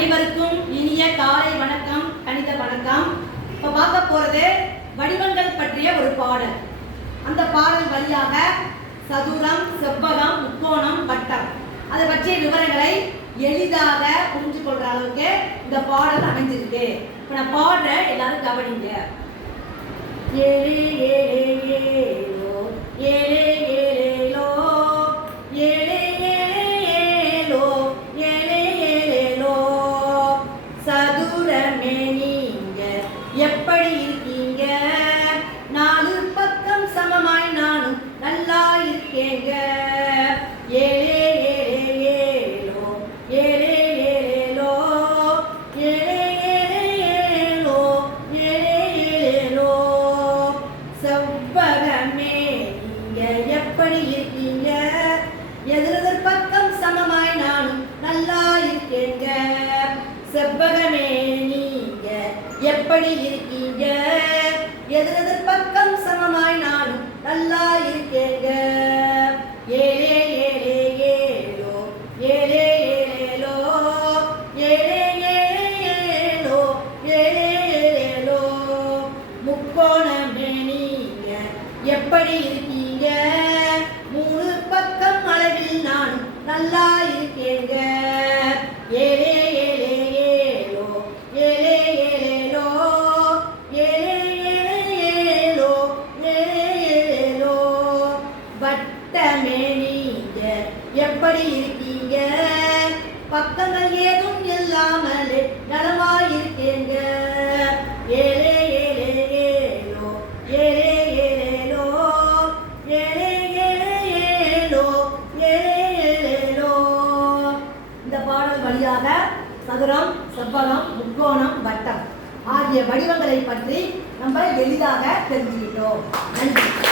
அனைவருக்கும் இனிய காலை வணக்கம் கணித வணக்கம். இப்போ பார்க்க போகிறது வடிவங்கள் பற்றிய ஒரு பாடல். அந்த பாடல் வழியாக சதுரம் செவ்வகம் முக்கோணம் வட்டம். அதை பற்றிய விவரங்களை எளிதாக புரிஞ்சு கொள்ற அளவுக்கு இந்த பாடல் அமைஞ்சிருக்கு. இப்போ நான் பாடுறேன் எல்லாரும் கவனிங்க. ஏழு சதுரமே நீங்க. எப்படி இருக்கீங்க? நாலு பக்கம் சமமாய் நானும் நல்லா இருக்கேங்க. ஏழே ஏழே ஏழோ ஏழே ஏழேலோ ஏழே ஏழே ஏழோ ஏழே ஏழேலோ. செவ்வகமே நீங்க எப்படி இருக்கீங்க? எதிரெதிர் பக்கம் சமமாய் நானும் நல்லா இருக்கேங்க செவ்வகமே நீங்க எப்படி இருக்கீங்க எதிரெதிர் பக்கம் சமமாய் நானும் நல்லா இருக்கேங்க ஏழே ஏழே ஏழோ ஏழே ஏழேலோ ஏழே ஏழே ஏழோ ஏழே ஏழேலோ. முக்கோணமே நீங்க எப்படி இருக்கீங்க? மூணு பக்கம் அளவில் நான் நல்லா இருக்கேங்க வட்டமே நீங்க. எப்படி இருக்கீங்க? பக்கங்கள் ஏதும் இல்லாமலே நலமாயிருக்கேங்க. ஏழே ஏழே ஏழோ ஏழே ஏழேலோ ஏழே ஏழே ஏழோ ஏழே ஏழேலோ. இந்த பாடல் வழியாக சதுரம் செவ்வகம் முக்கோணம் வட்டம் ஆகிய வடிவங்களை பற்றி நம்ம எளிதாக தெரிஞ்சுக்கிட்டோம். நன்றி.